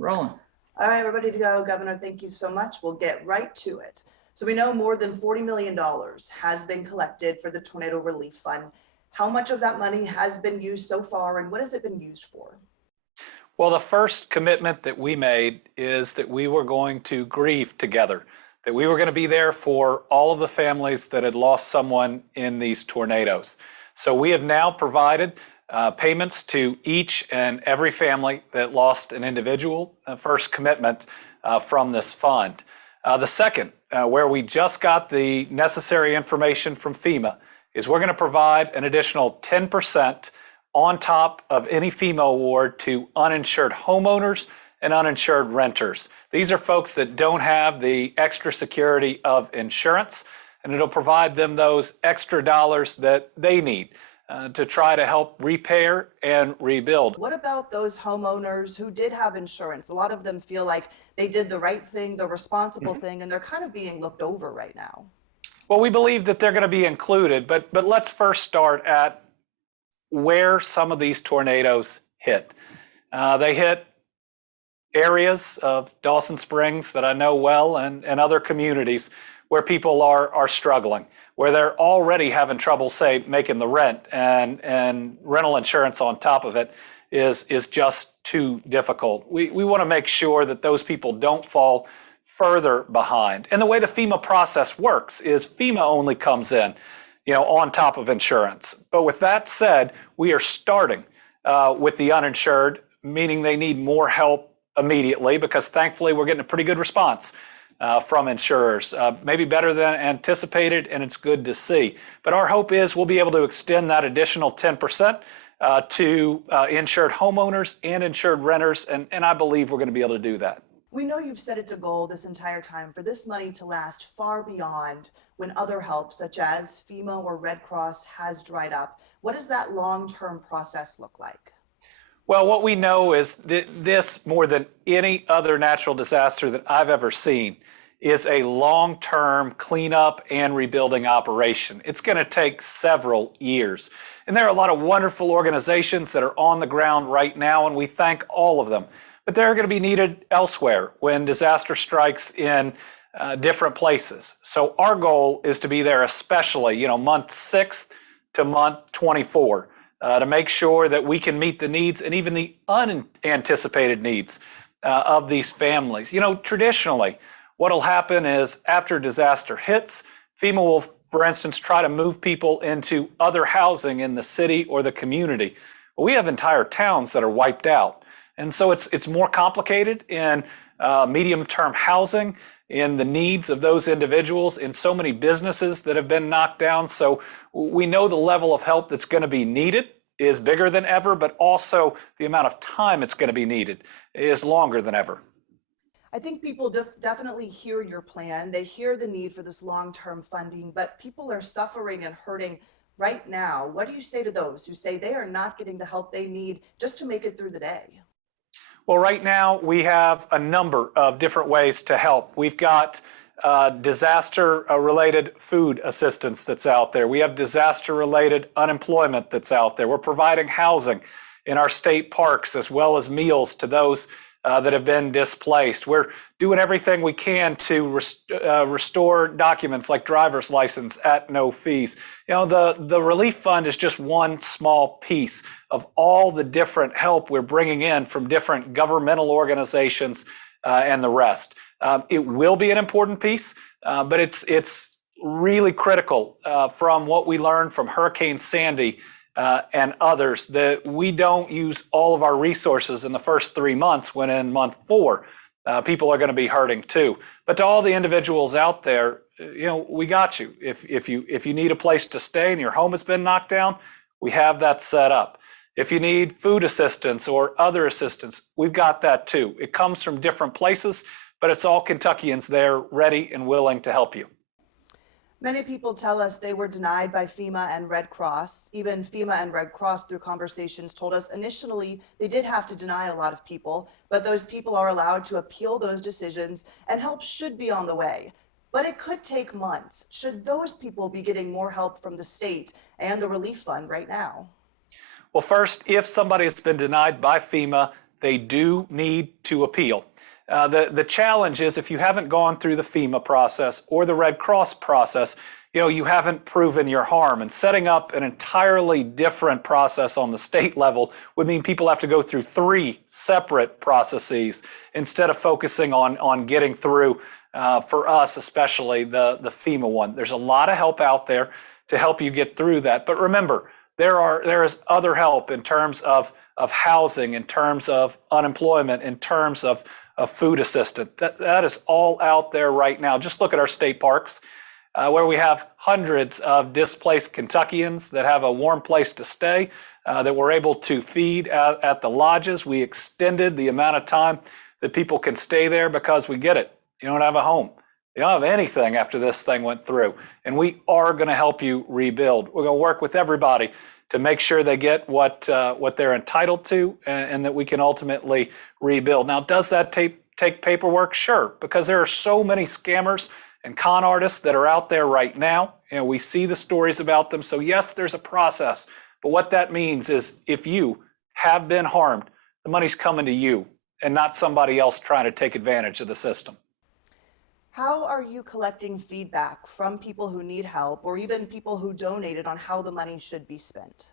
Rolling. All right, we're ready to go. Governor, thank you so much. We'll get right to it. So we know more than $40 million has been collected for the Tornado Relief Fund. How much of that money has been used so far, and what has it been used for? Well, the first commitment that we made is that we were going to grieve together, that we were going to be there for all of the families that had lost someone in these tornadoes. So we have now provided payments to each and every family that lost an individual, first commitment from this fund. The second, where we just got the necessary information from FEMA, is we're going to provide an additional 10% on top of any FEMA award to uninsured homeowners and uninsured renters. These are folks that don't have the extra security of insurance, and it'll provide them those extra dollars that they need to try to help repair and rebuild. What about those homeowners who did have insurance? A lot of them feel like they did the right thing, the responsible thing, and they're kind of being looked over right now. Well, we believe that they're going to be included, but let's first start at where some of these tornadoes hit. They hit areas of Dawson Springs that I know well, and other communities where people are struggling, where they're already having trouble, say, making the rent, and rental insurance on top of it is just too difficult. We want to make sure that those people don't fall further behind. And the way the FEMA process works is FEMA only comes in, on top of insurance. But with that said, we are starting with the uninsured, meaning they need more help immediately, because thankfully we're getting a pretty good response from insurers, maybe better than anticipated, and it's good to see. But our hope is we'll be able to extend that additional 10% to insured homeowners and insured renters, and I believe we're going to be able to do that. We know you've said it's a goal this entire time for this money to last far beyond when other help, such as FEMA or Red Cross, has dried up. What does that long-term process look like? Well, what we know is that this, more than any other natural disaster that I've ever seen, is a long-term cleanup and rebuilding operation. It's going to take several years. And there are a lot of wonderful organizations that are on the ground right now, and we thank all of them. But they're going to be needed elsewhere when disaster strikes in different places. So our goal is to be there, especially, month 6 to month 24. To make sure that we can meet the needs and even the unanticipated needs of these families. Traditionally, what will happen is after disaster hits, FEMA will, for instance, try to move people into other housing in the city or the community. Well, we have entire towns that are wiped out. And so it's more complicated in medium-term housing, in the needs of those individuals, in so many businesses that have been knocked down. So we know the level of help that's going to be needed is bigger than ever, but also the amount of time it's going to be needed is longer than ever. I think people definitely hear your plan. They hear the need for this long-term funding, but people are suffering and hurting right now. What do you say to those who say they are not getting the help they need just to make it through the day? Well, right now we have a number of different ways to help. We've got disaster-related food assistance that's out there. We have disaster-related unemployment that's out there. We're providing housing in our state parks, as well as meals to those that have been displaced. We're doing everything we can to restore documents like driver's license at no fees. The relief fund is just one small piece of all the different help we're bringing in from different governmental organizations and the rest. It will be an important piece, but it's really critical from what we learned from Hurricane Sandy and others, that we don't use all of our resources in the first 3 months, when in month 4, people are going to be hurting too. But to all the individuals out there, we got you. If you need a place to stay and your home has been knocked down, we have that set up. If you need food assistance or other assistance, we've got that too. It comes from different places, but it's all Kentuckians there ready and willing to help you. Many people tell us they were denied by FEMA and Red Cross. Even FEMA and Red Cross, through conversations, told us initially they did have to deny a lot of people, but those people are allowed to appeal those decisions, and help should be on the way. But it could take months. Should those people be getting more help from the state and the relief fund right now? Well, first, if somebody has been denied by FEMA they do need to appeal. The challenge is if you haven't gone through the FEMA process or the Red Cross process, you haven't proven your harm. And setting up an entirely different process on the state level would mean people have to go through 3 separate processes instead of focusing on getting through, for us especially, the FEMA one. There's a lot of help out there to help you get through that. But remember, there is other help in terms of housing, in terms of unemployment, in terms of food assistance. That is all out there right now. Just look at our state parks, where we have hundreds of displaced Kentuckians that have a warm place to stay, that we're able to feed at the lodges. We extended the amount of time that people can stay there because we get it. You don't have a home. You don't have anything after this thing went through. And we are going to help you rebuild. We're going to work with everybody to make sure they get what they're entitled to, and that we can ultimately rebuild. Now, does that take paperwork? Sure, because there are so many scammers and con artists that are out there right now. We see the stories about them. So yes, there's a process. But what that means is if you have been harmed, the money's coming to you and not somebody else trying to take advantage of the system. How are you collecting feedback from people who need help or even people who donated on how the money should be spent?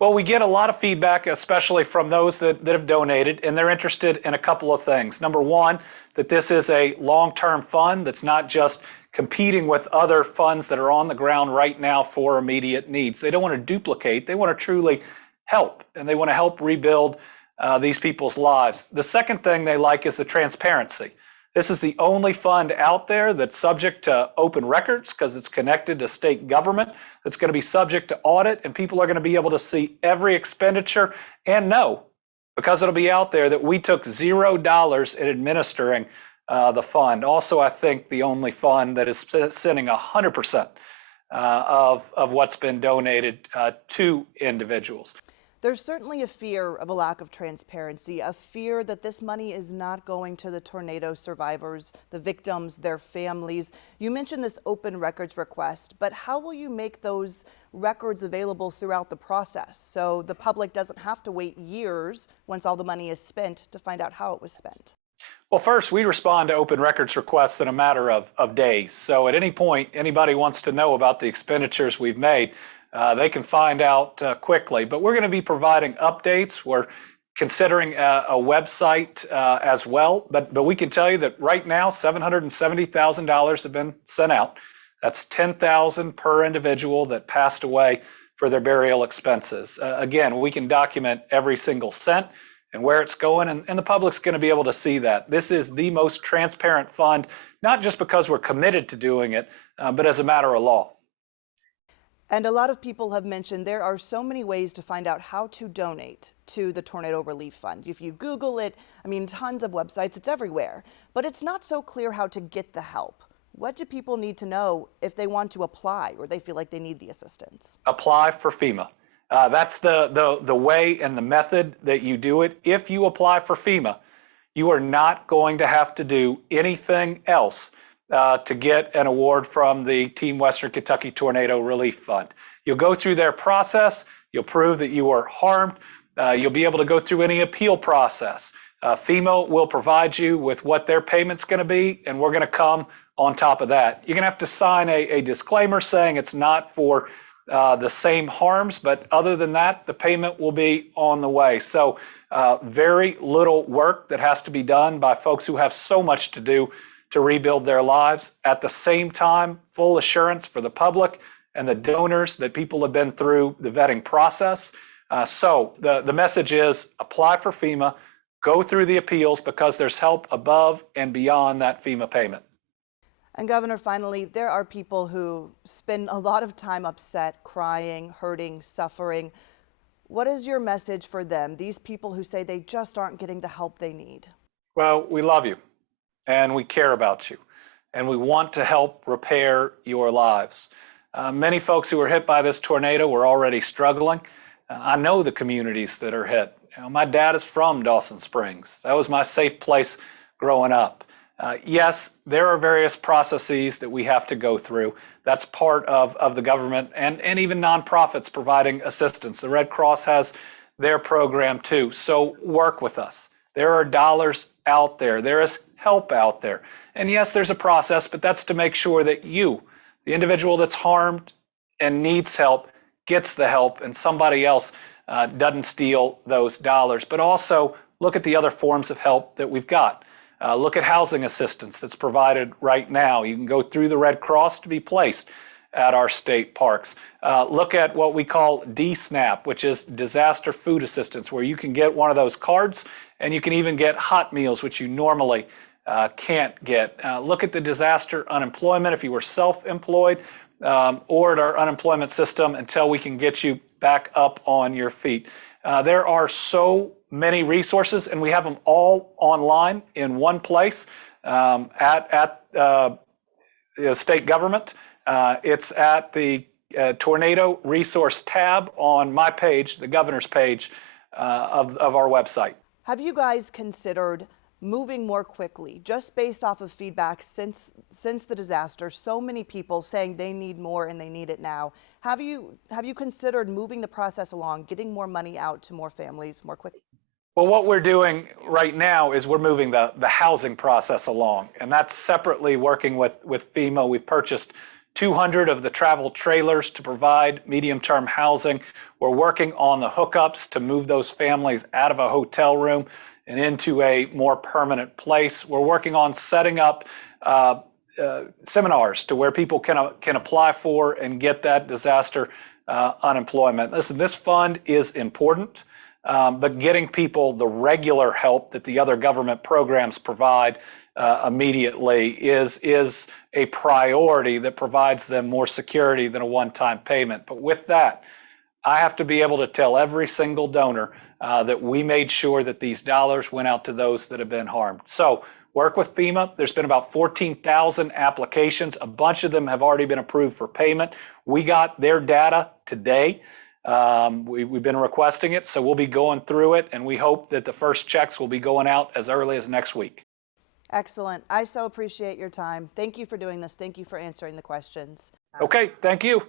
Well, we get a lot of feedback, especially from those that have donated, and they're interested in a couple of things. Number one, that this is a long-term fund that's not just competing with other funds that are on the ground right now for immediate needs. They don't want to duplicate. They want to truly help, and they want to help rebuild these people's lives. The second thing they like is the transparency. This is the only fund out there that's subject to open records because it's connected to state government. That's going to be subject to audit, and people are going to be able to see every expenditure and know, because it'll be out there, that we took $0 in administering the fund. Also, I think the only fund that is sending 100% of what's been donated to individuals. There's certainly a fear of a lack of transparency, a fear that this money is not going to the tornado survivors, the victims, their families. You mentioned this open records request, but how will you make those records available throughout the process so the public doesn't have to wait years once all the money is spent to find out how it was spent? Well, first, we respond to open records requests in a matter of days. So at any point, anybody wants to know about the expenditures we've made, they can find out quickly. But we're going to be providing updates. We're considering a website as well. But we can tell you that right now, $770,000 have been sent out. That's $10,000 per individual that passed away for their burial expenses. Again, we can document every single cent and where it's going, and the public's going to be able to see that. This is the most transparent fund, not just because we're committed to doing it, but as a matter of law. And a lot of people have mentioned there are so many ways to find out how to donate to the Tornado Relief Fund. If you Google it, tons of websites, it's everywhere. But it's not so clear how to get the help. What do people need to know if they want to apply or they feel like they need the assistance? Apply for FEMA. That's the way and the method that you do it. If you apply for FEMA, you are not going to have to do anything else to get an award from the Team Western Kentucky Tornado Relief Fund. You'll go through their process. You'll prove that you were harmed. You'll be able to go through any appeal process. FEMA will provide you with what their payment's going to be, and we're going to come on top of that. You're going to have to sign a disclaimer saying it's not for the same harms, but other than that, the payment will be on the way. So very little work that has to be done by folks who have so much to do to rebuild their lives. At the same time, full assurance for the public and the donors that people have been through the vetting process. So the message is apply for FEMA, go through the appeals, because there's help above and beyond that FEMA payment. And Governor, finally, there are people who spend a lot of time upset, crying, hurting, suffering. What is your message for them, these people who say they just aren't getting the help they need? Well, we love you, and we care about you, and we want to help repair your lives. Many folks who were hit by this tornado were already struggling. I know the communities that are hit. My dad is from Dawson Springs. That was my safe place growing up. Yes, there are various processes that we have to go through. That's part of the government and even nonprofits providing assistance. The Red Cross has their program too. So work with us. There are dollars out there. There is help out there. And yes, there's a process, but that's to make sure that you, the individual that's harmed and needs help, gets the help, and somebody else doesn't steal those dollars. But also look at the other forms of help that we've got. Look at housing assistance that's provided right now. You can go through the Red Cross to be placed at our state parks. Look at what we call DSNAP, which is disaster food assistance, where you can get one of those cards and you can even get hot meals, which you normally can't get. Look at the disaster unemployment if you were self-employed, or at our unemployment system until we can get you back up on your feet. There are so many resources, and we have them all online in one place at state government. It's at the Tornado Resource tab on my page, the governor's page of our website. Have you guys considered moving more quickly, just based off of feedback since the disaster? So many people saying they need more and they need it now. Have you considered moving the process along, getting more money out to more families more quickly? Well, what we're doing right now is we're moving the housing process along, and that's separately working with FEMA. We've purchased 200 of the travel trailers to provide medium-term housing. We're working on the hookups to move those families out of a hotel room and into a more permanent place. We're working on setting up seminars to where people can apply for and get that disaster unemployment. Listen, this fund is important, but getting people the regular help that the other government programs provide immediately is a priority that provides them more security than a one-time payment. But with that, I have to be able to tell every single donor that we made sure that these dollars went out to those that have been harmed. So work with FEMA. There's been about 14,000 applications. A bunch of them have already been approved for payment. We got their data today. We've been requesting it, so we'll be going through it, and we hope that the first checks will be going out as early as next week. Excellent. I so appreciate your time. Thank you for doing this. Thank you for answering the questions. Okay, thank you.